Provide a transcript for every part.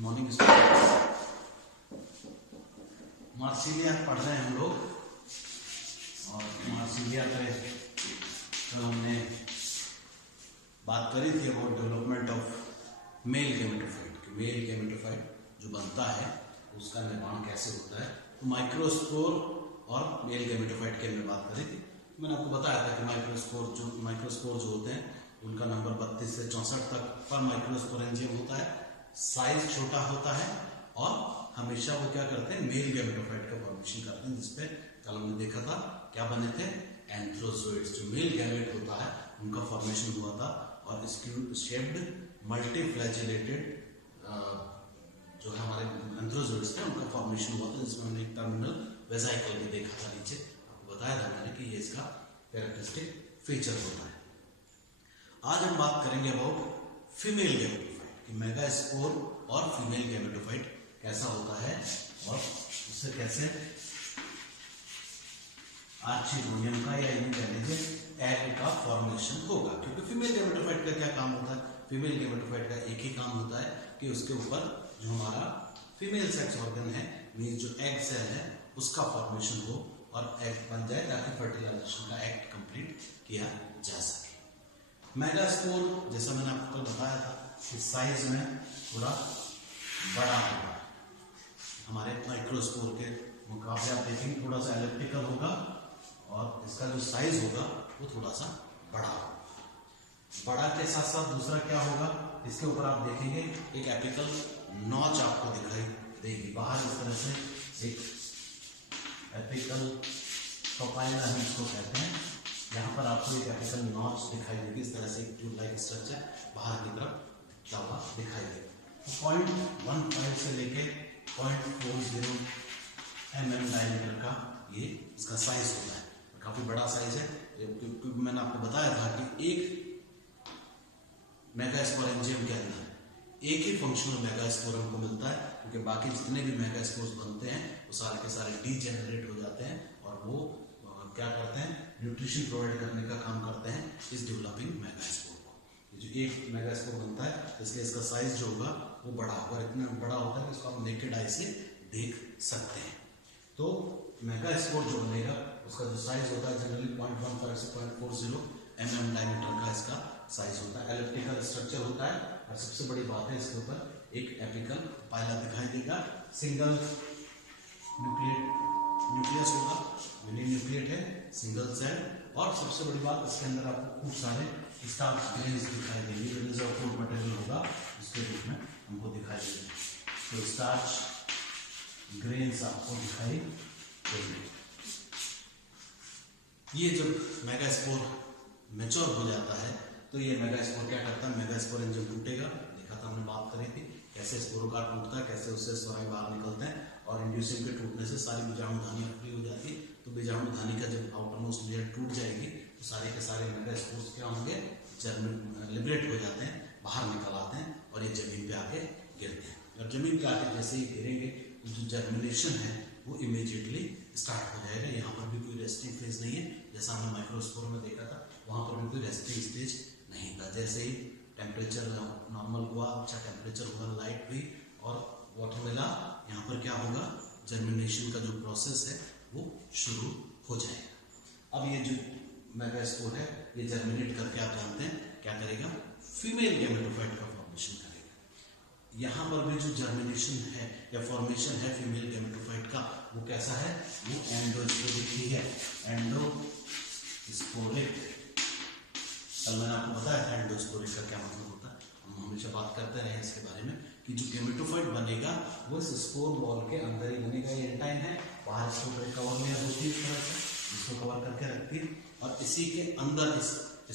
Good morning students. Marsilea पढ़ रहे हैं हम लोग और मार्सिलिया पे कल हमने बात करी थी about development of male gametophyte. Male gametophyte जो बनता है उसका निर्माण कैसे होता है, तो माइक्रोस्पोर और मेल गैमेटोफाइट की हमने बात करी थी। मैंने आपको बताया था कि माइक्रोस्पोर जो होते हैं उनका नंबर 32 से 64 तक पर माइक्रोस्पोरेंजियम होता है, साइज छोटा होता है और हमेशा वो क्या करते हैं, मेल गैमेटोफाइट का फॉर्मेशन करते हैं, जिसपे कल हमने देखा था क्या बने थे, एंथ्रोजोइड्स। जो मेल गैमेट होता है उनका फॉर्मेशन हुआ था और स्क्यू शेप्ड मल्टीफ्लैजिलेटेड जो है हमारे एंथ्रोजोइड्स थे उनका फॉर्मेशन हुआ था, जिसमें हमने एक टर्मिनल वेसाइकल भी देखा था। नीचे आपको बताया था मैंने कि ये इसका कैरेक्टरिस्टिक फीचर होता है। आज हम बात करेंगे अबाउट फीमेल गैमेटोफाइट कि मेगास्पोर और फीमेल गैमेटोफाइट कैसा होता है और उससे कैसे आर्चिगोनियम का या यूं कह लीजिए एग का फॉर्मेशन होगा। क्योंकि फीमेल गैमेटोफाइट का क्या काम होता है, फीमेल गैमेटोफाइट का एक ही काम होता है कि उसके ऊपर जो हमारा फीमेल सेक्स ऑर्गन है, मीन्स जो एग सेल है उसका फॉर्मेशन हो और एग बन जाए ताकि फर्टिलाइजेशन का एक्ट कंप्लीट किया जा सके। मेगास्पोर जैसा मैंने आपको कल बताया था कि साइज में थोड़ा बड़ा होगा, हमारे माइक्रोस्पोर के मुकाबले आप देखेंगे थोड़ा सा एलिप्टिकल होगा और इसका जो साइज होगा वो थोड़ा सा बड़ा होगा। बड़ा के साथ साथ दूसरा क्या होगा, इसके ऊपर आप देखेंगे एक एपिकल नॉच आपको दिखाई देगी बाहर, इस तरह से एक एपिकल प्रोपाइलर हम इसको कहते हैं। यहाँ पर आपको एक एपिकल नॉच दिखाई देगी, इस तरह से एक ट्यूब लाइक स्ट्रक्चर बाहर की तरफ जावा दिखाई देगा। 0.15 से लेके 0.40 mm डायमीटर का ये इसका साइज होता है, काफी बड़ा साइज है। क्योंकि मैंने आपको बताया था कि एक मेगास्पोरेंजियम के अंदर एक ही फंक्शनल मेगास्पोरम को मिलता है, क्योंकि बाकी जितने भी मेगास्पोर्स बनते हैं वो सारे के सारे डीजेनरेट हो जाते हैं और वो क्या करते हैं, न्यूट्रिशन प्रोवाइड करने का काम करते हैं इस डेवलपिंग मेगास्पोर को। जो एक मेगास्पोर बनता है इसलिए इसका साइज जो होगा वो बड़ा होगा, इतना बड़ा होता है कि इसको आप नेकेड आई से देख सकते हैं। तो मेगास्पोर जो बनेगा उसका जो साइज होता है जनरली 0.15 से 0.40 mm डायमीटर का इसका साइज होता है। एलिप्टिकल स्ट्रक्चर होता है और सबसे बड़ी बात है इसके ऊपर एक एपिकल पाइला दिखाई देगा, सिंगल न्यूक्लियस होगा, मिनी न्यूक्लियट है, सिंगल सेल, और सबसे बड़ी बात इसके अंदर आपको खूब सारे स्टार्च ग्रेन्स दिखाई देंगे, जो रिजर्व फूड मटेरियल होगा उसके रूप में हमको दिखाई देंगे। तो स्टार्च ग्रेन्स आपको दिखाई देंगे। ये जब मेगास्पोर मैच्योर हो जाता है तो ये मेगास्पोर क्या करता है, मेगास्पोरेंजियम टूटेगा, देखा था हमने, बात करी थी कैसे स्पोरोकार टूटता है, कैसे उससे स्वयं बाहर निकलते हैं और इंड्यूसिंग के टूटने से सारी बीजाणुधानी फ्री हो जाती है। तो बीजाणुधानी का जब आउटरमोस्ट लेयर टूट जाएगी तो सारे के सारे मेगास्पोर्स क्या होंगे, लिबरेट हो जाते हैं, बाहर निकल आते हैं और ये जमीन पे आके गिरते हैं। और जमीन पे आके जैसे ही गिरेंगे तो जो जर्मिनेशन है वो इमीडिएटली स्टार्ट हो जाएगा। यहाँ पर भी कोई रेस्टिंग फेज नहीं है, जैसा हमने माइक्रोस्पोर में देखा था वहाँ पर भी कोई रेस्टिंग स्टेज नहीं था। जैसे ही टेम्परेचर नॉर्मल हुआ, अच्छा टेम्परेचर हुआ, लाइट हुई और वाटर मिला, यहाँ पर क्या होगा, जर्मिनेशन का जो प्रोसेस है वो शुरू हो जाएगा। अब ये जो मेगास्पोर है ये जर्मिनेट करके आप जानते हैं क्या करेगा, फीमेल गैमेटोफाइट का फॉर्मेशन करेगा। यहाँ पर भी जो जर्मिनेशन है या फॉर्मेशन है फीमेल गैमेटोफाइट का वो कैसा है, वो एंडोस्पोरिक ही है, एंडोस्पोरिक। कल मैंने आपको बताया था एंडोस्पोरिक का क्या मतलब होता है, हम हमेशा बात करते रहे इसके बारे में कि जो गैमेटोफाइट बनेगा वो इस स्पोर वॉल के अंदर ही बनेगा। ये एंटाइन है, बाहर इसके ऊपर कवर लेयर होती है इस तरह से, इसको कवर करके रखती है और इसी के अंदर इस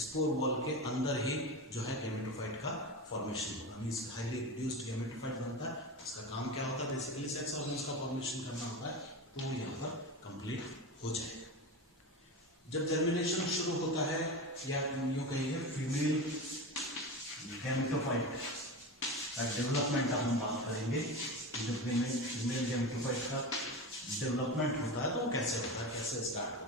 स्पोर वॉल के अंदर ही जो है गैमेटोफाइट का फॉर्मेशन होगा। मींस हाईली रिड्यूस्ड गैमेटोफाइट बनता है। इसका काम क्या होता है, बेसिकली सेक्स ऑर्गन्स का फॉर्मेशन करना होता है, तो वो यहाँ पर कंप्लीट हो जाएगा। जब जर्मिनेशन शुरू होता है या यूँ कहिए फीमेल गैमेटोफाइट का डेवलपमेंट अब हम बात करेंगे। जब फीमेल गैमेटोफाइट का डेवलपमेंट होता है तो वो कैसे होता है, कैसे स्टार्ट होता है।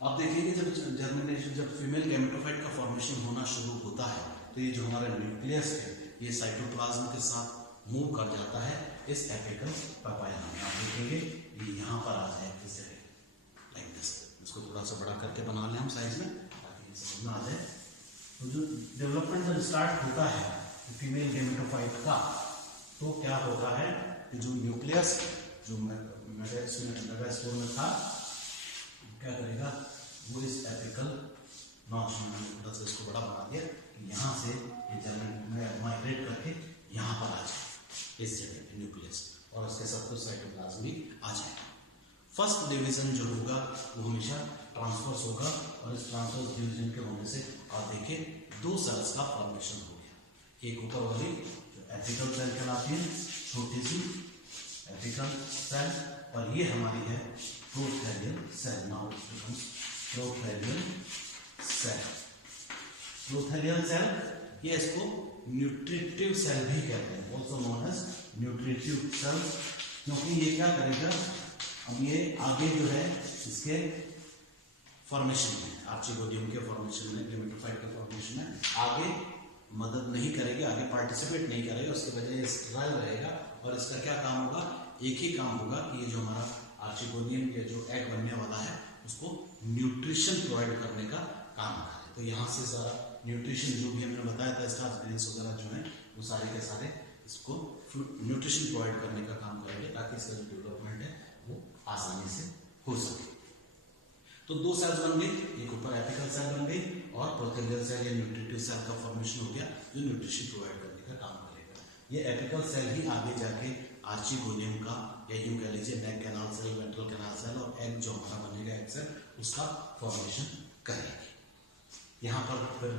आप देखेंगे जब जर्मिनेशन, जब फीमेल गैमेटोफाइट का फॉर्मेशन होना शुरू होता है तो ये जो हमारा न्यूक्लियस है ये साइटोप्लाज्म के साथ मूव कर जाता है इस एपिकल पैपाइलम में। आप देखेंगे ये यहाँ पर आ जाए इस जगह लाइक दिस। इसको थोड़ा सा बड़ा करके बना लें हम साइज में ताकि समझ में आ जाए। तो जो डेवलपमेंट जब स्टार्ट होता है फीमेल गेमेटोफाइट का, तो क्या होता है कि जो न्यूक्लियस जो मेगास्पोर में था क्या करेगा, वो इस एपिकल नॉच में थोड़ा सा इसको बड़ा बना दिया, यहाँ से ये जर्मिनेट माइग्रेट करके यहाँ पर आ जाए इस जगह पे न्यूक्लियस, और उसके सब कुछ साइटोप्लाज्म भी आ जाएगा। फर्स्ट डिवीजन जो होगा वो हमेशा ट्रांसफर्स होगा, और इस ट्रांसफर्स डिवीजन के होने से आप देखिए दो सेल्स का फॉर्मेशन हो गया। एक ऊपर वाली जो एपिकल सेल कहलाती है, छोटी सी एपिकल सेल, और ये हमारी है prothallial cell. Now it becomes prothallial cell. Prothallial cell, ये इसको न्यूट्रिटिव सेल भी कहते हैं, also known as nutritive cell, क्योंकि ये क्या करेगा, अब ये आगे जो है इसके फॉर्मेशन में, आर्चिगोडियम के फॉर्मेशन में, गेमेटोफाइट के फॉर्मेशन में आगे मदद नहीं करेगी, आगे पार्टिसिपेट नहीं करेगा, उसकी वजह ये स्टेराइल रहेगा। और इसका क्या काम होगा, एक ही काम होगा कि ये जो हमारा आर्चिगोडियम के जो एग बनने वाला है उसको न्यूट्रिशन प्रोवाइड करने का काम करे। तो यहाँ से सारा न्यूट्रिशन जो भी हमने बताया था, स्टार्च ग्रेन्स वगैरह जो है वो सारे के सारे इसको न्यूट्रिशन प्रोवाइड करने का काम करेंगे, ताकि इसका जो डेवलपमेंट है वो आसानी से हो सके। तो दो सेल्स बन गई, एक ऊपर एपिकल सेल बन गई और प्रोथैलियल सेल या न्यूट्रिटिव सेल का फॉर्मेशन हो गया जो न्यूट्रिशन प्रोवाइड करने का काम करेगा। ये एपिकल सेल ही आगे जाके आर्चिगोनियम का, या यूं कह लीजिए neck canal cell, ventral canal cell और एग जो हमारा बनेगा एग सेल, उसका फॉर्मेशन करेगी। यहाँ पर फिर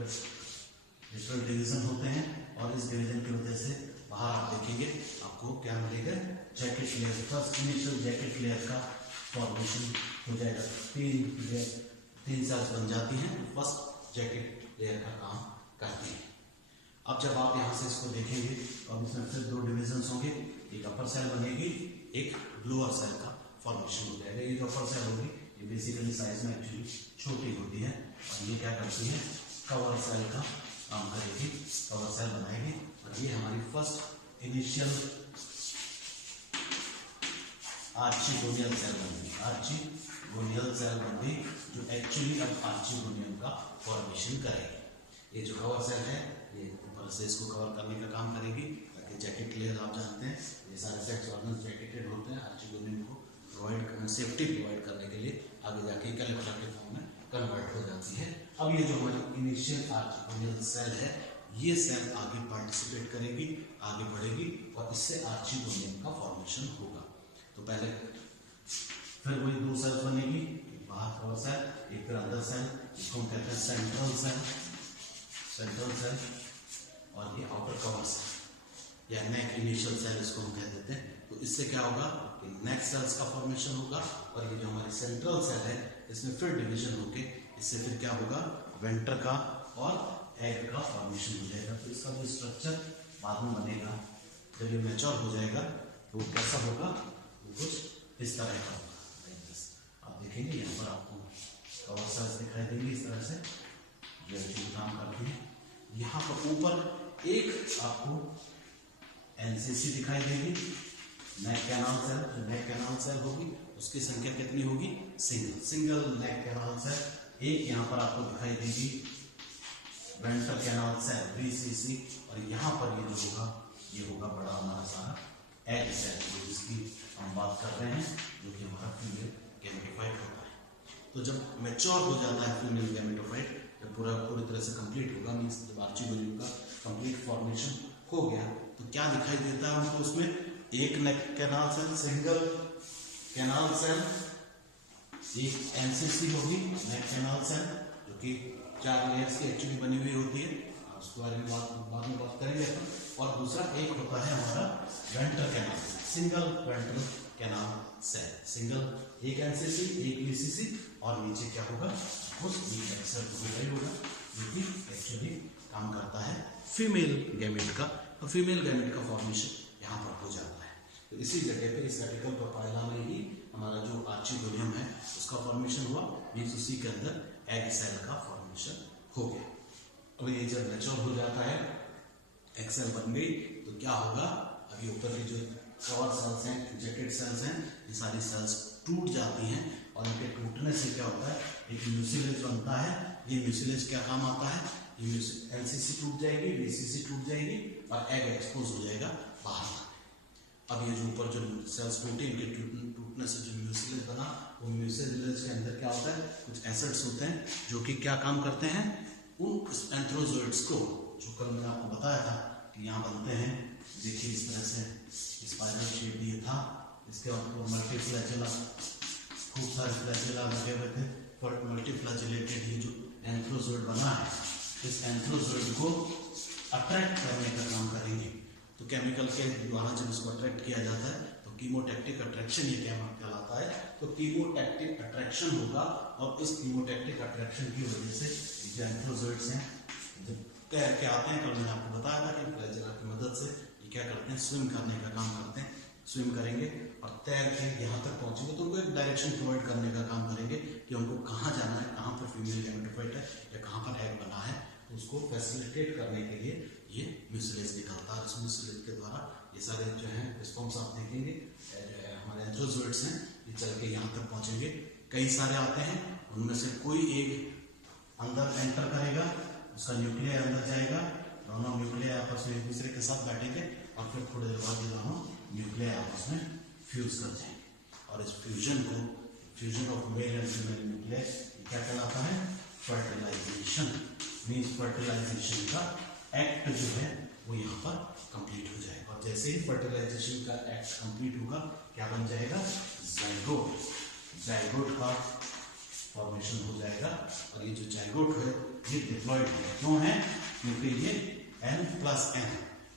डिफरेंट डिवीजन होते हैं, और इस डिवीजन की वजह से बाहर आप देखेंगे आपको क्या मिलेगा, jacket layer. First initial jacket layer का फॉर्मेशन हो जाएगा, तीन सेल्स बन जाती हैं, फर्स्ट जैकेट लेयर का काम करती हैं। अब जब आप यहाँ से इसको देखेंगे तो अब इसमें फिर दो डिविजन्स होंगे, एक अपर सेल बनेगी, एक लोअर सेल का फॉर्मेशन हो जाएगा। ये जो अपर सेल होगी ये बेसिकली साइज में एक्चुअली छोटी होती है, और ये क्या करती है, कवर सेल का काम करेगी, कवर सेल बनाएगी। और ये हमारी फर्स्ट इनिशियल आर्चिगोनियल सेल बन गई, आर्चिगोनियल सेल बन गई, जो एक्चुअली अब आर्चिगोनियम का फॉर्मेशन करेगी। ये जो कवर सेल है ये ऊपर से इसको कवर करने का काम करेगी, ताकि जैकेट लेयर आप जानते हैं ये सारे सेक्स ऑर्गन्स जैकेटेड होते हैं, आर्चिगोनियम को प्रोवाइड करने, सेफ्टी प्रोवाइड करने के लिए आगे जाके कैलिपर के फॉर्म में कन्वर्ट हो जाती है। अब ये जो हमारी इनिशियल आर्चिगोनियल सेल है, ये सेल आगे पार्टिसिपेट करेगी, आगे बढ़ेगी, और इससे आर्चिगोनियम का फॉर्मेशन होगा। तो पहले फिर वही दो सेल बनेगी, एक बाहर कवर सेल, एक फिर अंदर सेल, इसको हम कहते हैं सेंट्रल सेल, और ये आउटर कवर सेल या नेक इनिशियल सेल इसको हम कह देते हैं। तो इससे क्या होगा कि नेक सेल्स का फॉर्मेशन होगा, और ये जो हमारी सेंट्रल सेल है इसमें फिर डिवीजन होके इससे फिर क्या होगा, वेंटर का और एग का फॉर्मेशन हो जाएगा। तो इसका जो स्ट्रक्चर बाद में बनेगा, जब ये मैच्योर हो जाएगा तो वो कैसा होगा, कुछ इस तरह का होगा। आप देखेंगे यहाँ पर आपको कवर सेल्स दिखाई देंगे इस तरह से, जो एक्चुअली काम करती है। यहाँ पर ऊपर एक आपको एनसीसी दिखाई देगी, नेक कैनाल सेल। जो नेक कैनाल सेल होगी उसकी संख्या कितनी होगी, सिंगल नेक कैनाल सेल। एक यहाँ पर आपको दिखाई देगी वेंट्रल कैनाल सेल, VCC, और यहाँ पर ये जो होगा ये होगा बड़ा हमारा सारा एग सेल, जिसकी हम बात कर रहे हैं, जो कि हमारा फीमेल गेमेटोफाइट होता है। तो जब मैच्योर हो जाता है फीमेल गेमेटोफाइट, जब पूरी तरह से कंप्लीट होगा, मीन्स जब आर्चिगोनियम का कंप्लीट फॉर्मेशन हो गया, तो क्या दिखाई देता है हमको उसमें, एक neck canal cell, single canal cell, एक एनसीसी होगी नेक कैनाल सेल, जो कि 4 लेयर्स की एक्चुअली बनी हुई होती है, उसके बारे में बाद में बात करेंगे अपन। और दूसरा एक होता है हमारा ventral canal, single ventral canal cell, single एक एनसीसी एक VCC, और नीचे क्या होगा, उस एग सेल होगा ही होगा, जो कि एक्चुअली काम करता है फीमेल गैमेट का। तो फीमेल गैमेट का फॉर्मेशन यहाँ पर हो जाता है। तो इसी जगह पे इस एपिकल पैपाइला में ही हमारा जो आर्चिगोनियम है उसका फॉर्मेशन हुआ, मीन्स उसी के अंदर एग सेल का फॉर्मेशन हो गया। अब ये जब मैच्योर हो जाता है, एग सेल बन गई, तो क्या होगा, अभी ऊपर की जो कवर सेल्स हैं, जैकेट सेल्स हैं, ये सारी सेल्स टूट जाती हैं और इनके टूटने से क्या होता है, एक म्यूसिलेज बनता है। ये म्यूसिलेज क्या काम आता है, ये एलसीसी टूट जाएगी, बीसीसी टूट जाएगी और एग एक्सपोज हो जाएगा बाहर। अब ये जो ऊपर जो सेल्स टूटे, इनके टूटने से जो म्यूसिलेज बना, वो म्यूसिलेज के अंदर क्या होता है, कुछ एसिड्स होते हैं जो कि क्या काम करते हैं, उन एंथ्रोजोइड्स को, जो कल मैंने आपको बताया था कि यहाँ बनते हैं, देखिए इस तरह से स्पाइरल शेप ये था, इसके ऊपर मल्टीफ्लैजेला, खूब सारे फ्लैजेला लगे हुए थे, पर मल्टीफ्लैजेलेटेड ये जो एंथ्रोजोइड बना है, इस एंथ्रोजोइड को अट्रैक्ट करने का काम करेंगे। तो केमिकल के द्वारा जब इसको अट्रैक्ट किया जाता है तो कीमोटैक्टिक अट्रैक्शन ये क्या कहलाता है, तो कीमोटैक्टिक अट्रैक्शन होगा और इस कीमोटैक्टिक अट्रैक्शन की वजह से जो एंथ्रोजोइड्स हैं जब तैर के आते हैं, कल मैंने आपको बताया था कि फ्लैजेला की मदद से ये क्या करते हैं, स्विम करने का काम करते हैं, स्विम करेंगे और तैर के यहाँ तक पहुँचेंगे तो उनको एक डायरेक्शन प्रोवाइड करने का काम करेंगे कि उनको कहाँ जाना है, कहाँ पर फीमेल गैमेटोफाइट है या कहाँ पर एग बना है, तो उसको फैसिलिटेट करने के लिए ये म्यूसिलेज निकलता है। उस म्यूसिलेज के द्वारा ये सारे जो हैं रिस्पॉन्स आप देखेंगे, जो है हमारे एंथ्रोजोइड्स हैं, ये चल के यहाँ तक पहुँचेंगे, कई सारे आते हैं, उनमें से कोई एक अंदर एंटर करेगा, उसका न्यूक्लियर अंदर जाएगा, दोनों न्यूक्लियर आपस में एक दूसरे के साथ बैठेंगे और फिर थोड़ी देर बाद ये दोनों न्यूक्लियर आपस में फ्यूज कर जाएंगे और इस फ्यूजन को, fusion of male and female nuclear क्या कहलाता है, फर्टिलाइजेशन। मीन्स फर्टिलाइजेशन का एक्ट जो है वो यहाँ पर कंप्लीट हो जाएगा और जैसे ही फर्टिलाइजेशन का एक्ट कंप्लीट होगा क्या बन जाएगा, जाइगोट। जाइगोट का फॉर्मेशन हो जाएगा और ये जो जाइगोट है ये डिप्लॉयड है, क्यों है, क्योंकि ये N+N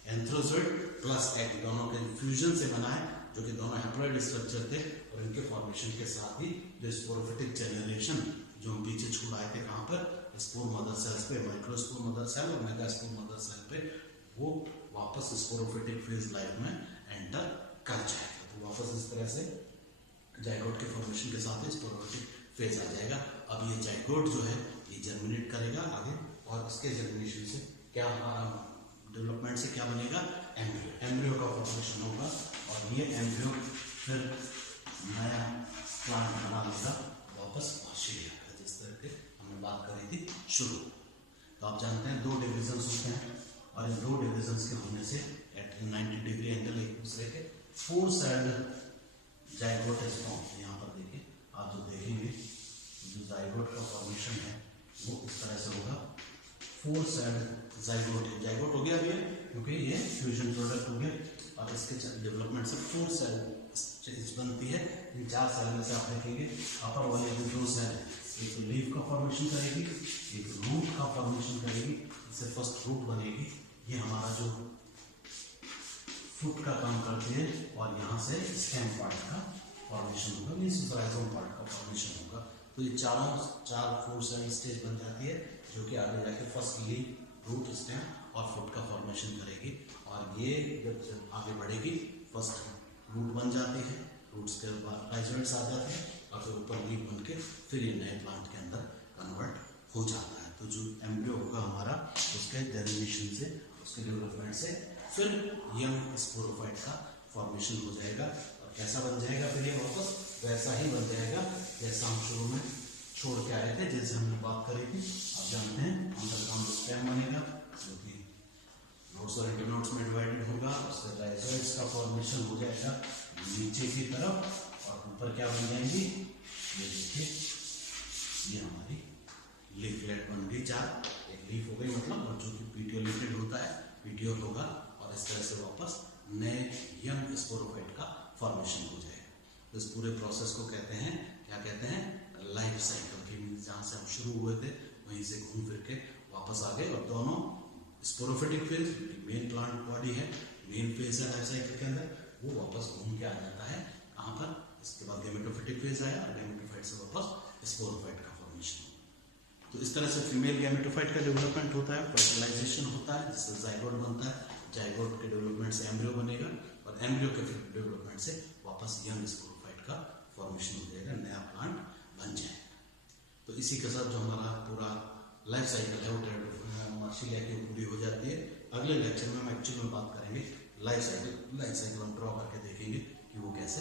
एंथ्रोजोइड प्लस एग दोनों के फ्यूजन से बना है, जो कि दोनों हैप्लॉइड स्ट्रक्चर थे और इनके फॉर्मेशन के साथ ही जो स्पोरोफिटिक जनरेशन जो हम पीछे छोड़ आए थे, कहाँ पर, स्पोर मदर सेल्स पे, माइक्रोस्पोर मदर सेल और मेगास्पोर मदर सेल पे, वो वापस स्पोरोफिटिक फेज लाइफ में एंटर कर जाएगा। तो वापस इस तरह से जाइगोट के फॉर्मेशन के साथ स्पोरोफिटिक फेज आ जाएगा। अब ये जाइगोट जो है ये जर्मिनेट करेगा आगे और इसके जर्मिनेशन से क्या डेवलपमेंट से क्या बनेगा, एम्ब्रियो। एम्ब्रियो का फॉर्मेशन होगा और ये एम्ब्रियो फिर नया प्लांट बना लेगा वापस ऑस्ट्रेलिया का, जिस तरह के हमने बात करी थी शुरू। तो आप जानते हैं 2 डिविजन्स होते हैं और इन 2 डिविजन्स के होने से एट 90 डिग्री एंगल एक दूसरे के 4 साइड जाइगोट इज फॉर्म। यहाँ पर देखिए, आप जो देखेंगे जो जाइगोट का फॉर्मेशन है वो इस तरह से होगा, 4 साइड जाइगोट हो गया अभी, क्योंकि ये फ्यूजन प्रोडक्ट हो गया और इसके डेवलपमेंट से 4 सेल बनती है। इन 4 सेल में से आप देखेंगे अपर वाले जो 2 सेल, एक तो लीफ का फॉर्मेशन करेगी, एक रूट का फॉर्मेशन करेगी, इससे फर्स्ट रूट बनेगी, ये हमारा जो फ्रूट का काम करती है और यहाँ से स्टेम पार्ट का फॉर्मेशन होगा, मीन्स राइजोम पार्ट का फॉर्मेशन होगा। तो ये 4 सेल स्टेज बन जाती है जो कि आगे जाके फर्स्ट लीफ, रूट, स्टेम और फुट का फॉर्मेशन करेगी और ये जब आगे बढ़ेगी फर्स्ट रूट बन जाती है, रूट्स के बाद राइजोइड्स आ जाते हैं और फिर ऊपर लीफ बन के फिर ये नए प्लांट के अंदर कन्वर्ट हो जाता है। तो जो एम्ब्रियो होगा हमारा, उसके जर्मिनेशन से, उसके डेवलपमेंट से फिर यंग स्पोरोफाइट का फॉर्मेशन हो जाएगा और कैसा बन जाएगा, फिर ये वापस वैसा ही बन जाएगा जैसा हम शुरू में छोड़ के आए थे, जैसे हमने बात करी थी। आप जानते हैं अंडरग्राउंड स्टेम बनेगा जो कि नोड्स और इंटरनोड्स में डिवाइडेड होगा, उससे राइजोइड्स का फॉर्मेशन हो जाएगा नीचे की तरफ और ऊपर क्या बन जाएंगी, ये देखिए, ये हमारी लीफलेट बन गई, 4 एक लीफ हो गई मतलब, और जो कि पीटियोलेटेड होता है, पीटियोल होगा और इस तरह से वापस नए यंग स्पोरोफाइट का फॉर्मेशन हो जाएगा। तो इस पूरे प्रोसेस को कहते हैं, क्या कहते हैं, लाइफ साइकिल की। जहाँ से हम शुरू हुए थे वहीं से घूम फिर के वापस आ गए और दोनों sporophytic phase, main plant body है, मेन फेज है लाइफ साइकिल के अंदर, वो वापस घूम के आ जाता है कहाँ पर, इसके बाद गैमेटोफिटिक फेज आया और गैमेटोफाइट से वापस स्पोरोफाइट का फॉर्मेशन। तो इस तरह से फीमेल गैमेटोफाइट का डेवलपमेंट होता है, फर्टिलाइजेशन होता है जिससे जाइगोट बनता है, जाइगोट के डेवलपमेंट से एम्ब्रियो बनेगा और एम्ब्रियो के डेवलपमेंट से वापस यंग स्पोरोफाइट का फॉर्मेशन हो जाएगा, नया प्लांट बन जाएगा। तो इसी के साथ जो हमारा पूरा लाइफ साइकिल है वो मार्शिलिया की पूरी हो जाती है। अगले लेक्चर में हम एक्चुअल में बात करेंगे लाइफ साइकिल हम ड्रॉ करके देखेंगे कि वो कैसे